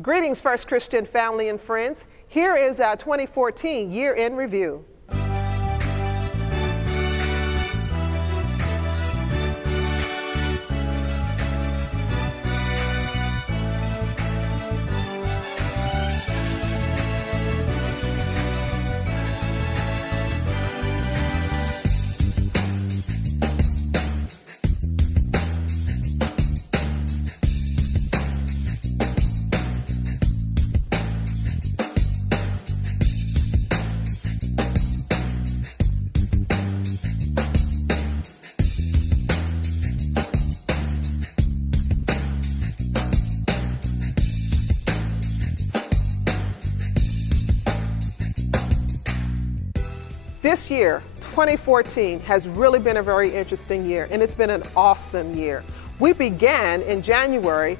Greetings, First Christian family and friends. Here is our 2014 Year in Review. This year, 2014, has really been a very interesting year, and it's been an awesome year. We began in January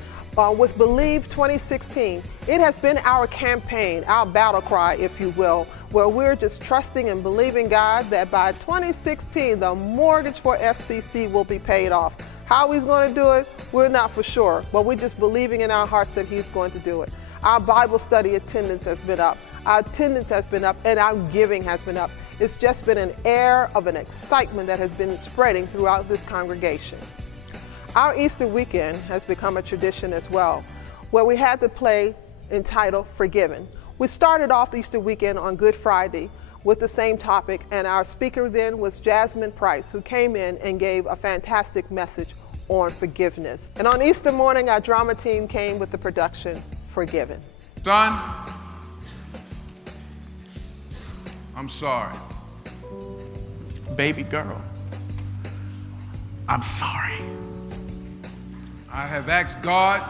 with Believe 2016. It has been our campaign, our battle cry, if you will, where we're just trusting and believing God that by 2016, the mortgage for FCC will be paid off. How he's going to do it, we're not for sure, but we're just believing in our hearts that he's going to do it. Our Bible study attendance has been up. Our attendance has been up, and our giving has been up. It's just been an air of an excitement that has been spreading throughout this congregation. Our Easter weekend has become a tradition as well, where we had the play entitled Forgiven. We started off the Easter weekend on Good Friday with the same topic, and our speaker then was Jasmine Price, who came in and gave a fantastic message on forgiveness. And on Easter morning, our drama team came with the production Forgiven. Son, I'm sorry. Baby girl, I'm sorry. I have asked God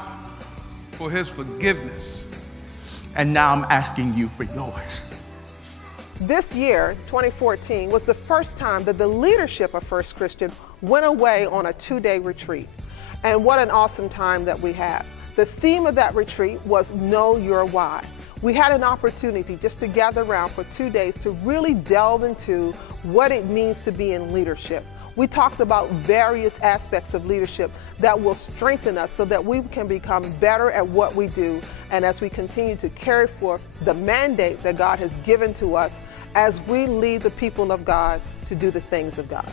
for his forgiveness. And now I'm asking you for yours. This year, 2014, was the first time that the leadership of First Christian went away on a 2-day retreat. And what an awesome time that we had. The theme of that retreat was Know Your Why. We had an opportunity just to gather around for 2 days to really delve into what it means to be in leadership. We talked about various aspects of leadership that will strengthen us so that we can become better at what we do, and as we continue to carry forth the mandate that God has given to us as we lead the people of God to do the things of God.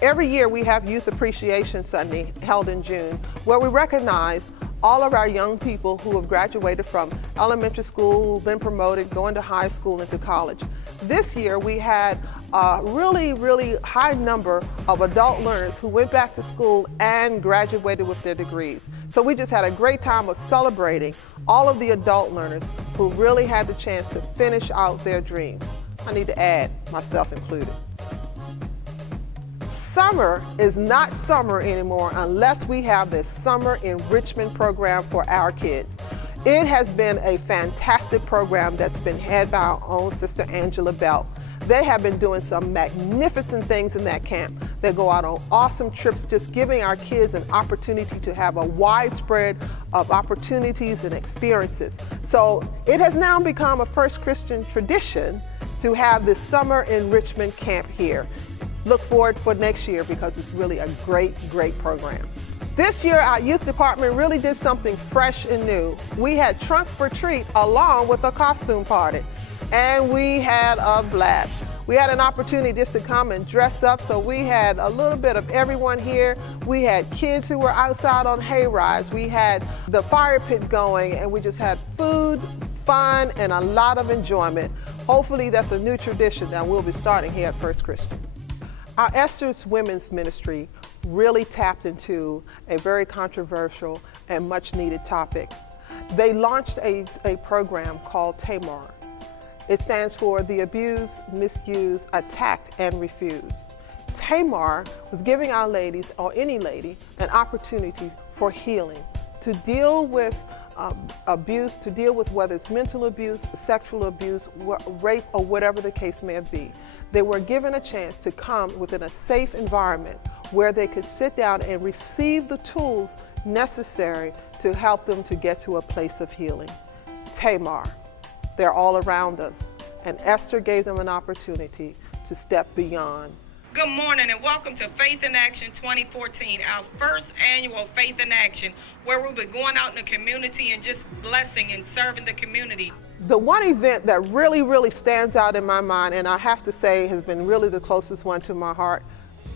Every year we have Youth Appreciation Sunday held in June, where we recognize all of our young people who have graduated from elementary school, who've been promoted, going to high school and to college. This year we had a really high number of adult learners who went back to school and graduated with their degrees. So we just had a great time of celebrating all of the adult learners who really had the chance to finish out their dreams. I need to add, myself included. Summer is not summer anymore unless we have this summer enrichment program for our kids. It has been a fantastic program that's been headed by our own Sister Angela Bell. They have been doing some magnificent things in that camp. They go out on awesome trips, just giving our kids an opportunity to have a widespread of opportunities and experiences. So it has now become a First Christian tradition to have this summer enrichment camp here. Look forward for next year because it's really a great program. This year, our youth department really did something fresh and new. We had Trunk for Treat along with a costume party, and we had a blast. We had an opportunity just to come and dress up, so we had a little bit of everyone here. We had kids who were outside on hay rides. We had the fire pit going, and we just had food, fun, and a lot of enjoyment. Hopefully that's a new tradition that we'll be starting here at First Christian. Our Esther's Women's Ministry really tapped into a very controversial and much needed topic. They launched a program called Tamar. It stands for the Abused, Misused, Attacked, and Refused. Tamar was giving our ladies, or any lady, an opportunity for healing, to deal with abuse, to deal with whether it's mental abuse, sexual abuse, rape, or whatever the case may be. They were given a chance to come within a safe environment where they could sit down and receive the tools necessary to help them to get to a place of healing. Tamar, they're all around us, and Esther gave them an opportunity to step beyond Good morning and welcome to Faith in Action 2014, our first annual Faith in Action, where we'll be going out in the community and just blessing and serving the community. The one event that really stands out in my mind, and I have to say has been really the closest one to my heart,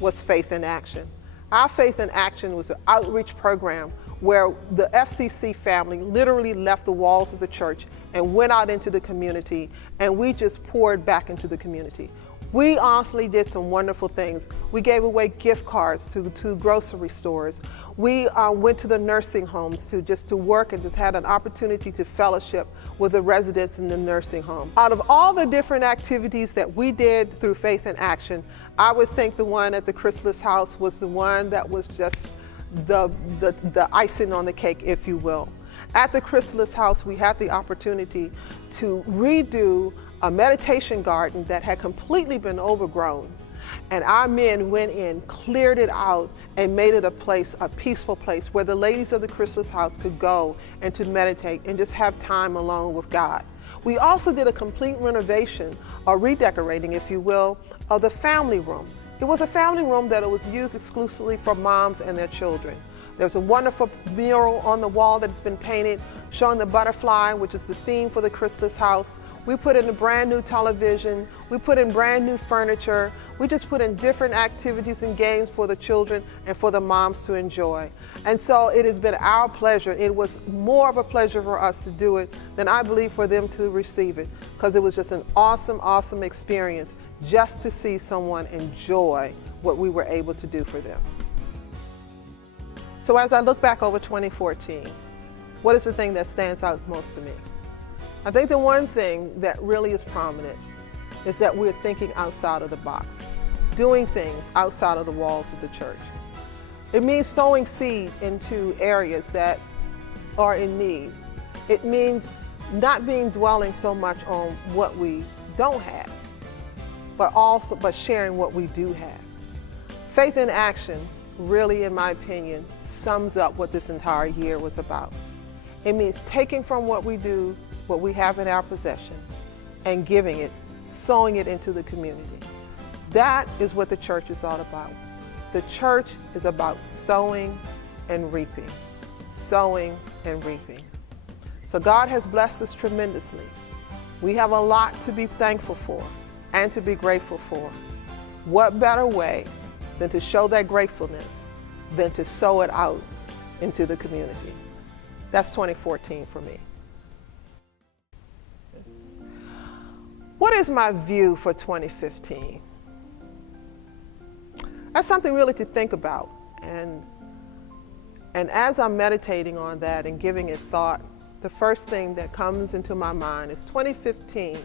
was Faith in Action. Our Faith in Action was an outreach program where the FCC family literally left the walls of the church and went out into the community, and we just poured back into the community. We honestly did some wonderful things. We gave away gift cards to grocery stores. We went to the nursing homes to work and just had an opportunity to fellowship with the residents in the nursing home. Out of all the different activities that we did through Faith in Action, I would think the one at the Chrysalis House was the one that was just the icing on the cake, if you will. At the Chrysalis House, we had the opportunity to redo a meditation garden that had completely been overgrown. And our men went in, cleared it out, and made it a peaceful place where the ladies of the Chrysalis House could go and to meditate and just have time alone with God. We also did a complete renovation, or redecorating, if you will, of the family room. It was a family room that was used exclusively for moms and their children. There's a wonderful mural on the wall that has been painted showing the butterfly, which is the theme for the Chrysalis House. We put in a brand new television. We put in brand new furniture. We just put in different activities and games for the children and for the moms to enjoy. And so it has been our pleasure. It was more of a pleasure for us to do it than I believe for them to receive it, because it was just an awesome experience just to see someone enjoy what we were able to do for them. So as I look back over 2014, what is the thing that stands out most to me? I think the one thing that really is prominent is that we're thinking outside of the box, doing things outside of the walls of the church. It means sowing seed into areas that are in need. It means not dwelling so much on what we don't have, but sharing what we do have. Faith in Action really, in my opinion, sums up what this entire year was about. It means taking from what we do, what we have in our possession, and giving it, sowing it into the community. That is what the church is all about. The church is about sowing and reaping, sowing and reaping. So God has blessed us tremendously. We have a lot to be thankful for and to be grateful for. What better way than to show that gratefulness, than to sow it out into the community. That's 2014 for me. What is my view for 2015? That's something really to think about. And as I'm meditating on that and giving it thought, the first thing that comes into my mind is 2015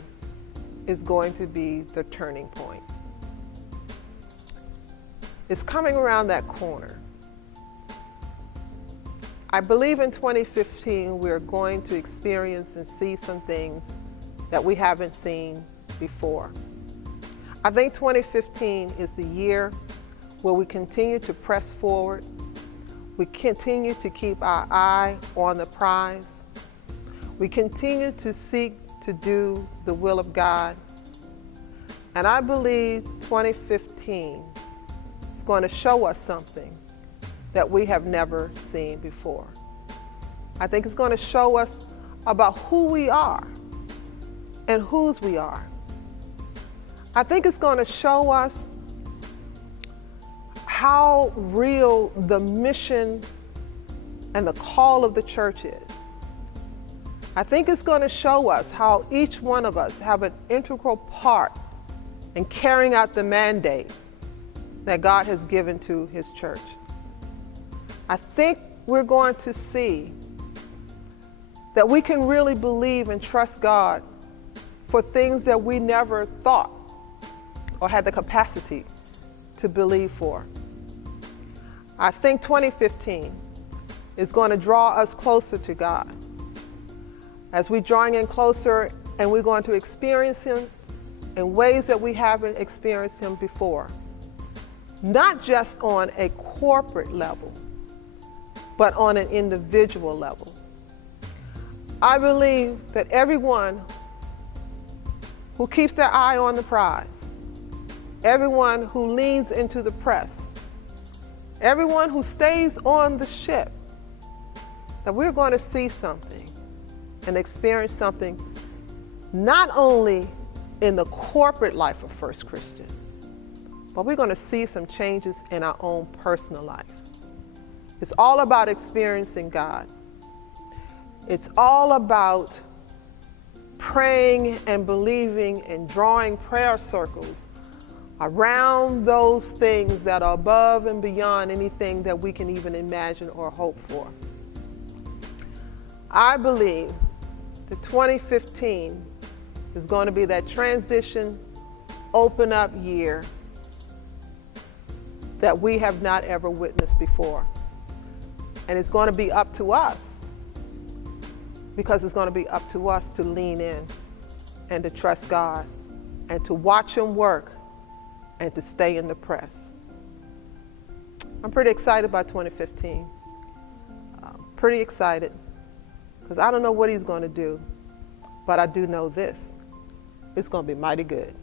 is going to be the turning point. It's coming around that corner. I believe in 2015 we're going to experience and see some things that we haven't seen before. I think 2015 is the year where we continue to press forward. We continue to keep our eye on the prize. We continue to seek to do the will of God. And I believe 2015 is going to show us something that we have never seen before. I think it's going to show us about who we are and whose we are. I think it's going to show us how real the mission and the call of the church is. I think it's going to show us how each one of us have an integral part in carrying out the mandate that God has given to His church. I think we're going to see that we can really believe and trust God for things that we never thought or had the capacity to believe for. I think 2015 is going to draw us closer to God. As we're drawing in closer, and we're going to experience Him in ways that we haven't experienced Him before. Not just on a corporate level, but on an individual level. I believe that everyone who keeps their eye on the prize, everyone who leans into the press, everyone who stays on the ship, that we're going to see something and experience something not only in the corporate life of First Christian, but we're going to see some changes in our own personal life. It's all about experiencing God. It's all about praying and believing and drawing prayer circles around those things that are above and beyond anything that we can even imagine or hope for. I believe that 2015 is going to be that transition, open up year that we have not ever witnessed before. And it's going to be up to us, because it's going to be up to us to lean in and to trust God and to watch Him work and to stay in the press. I'm pretty excited about 2015. Pretty excited, because I don't know what He's going to do, but I do know this: it's going to be mighty good.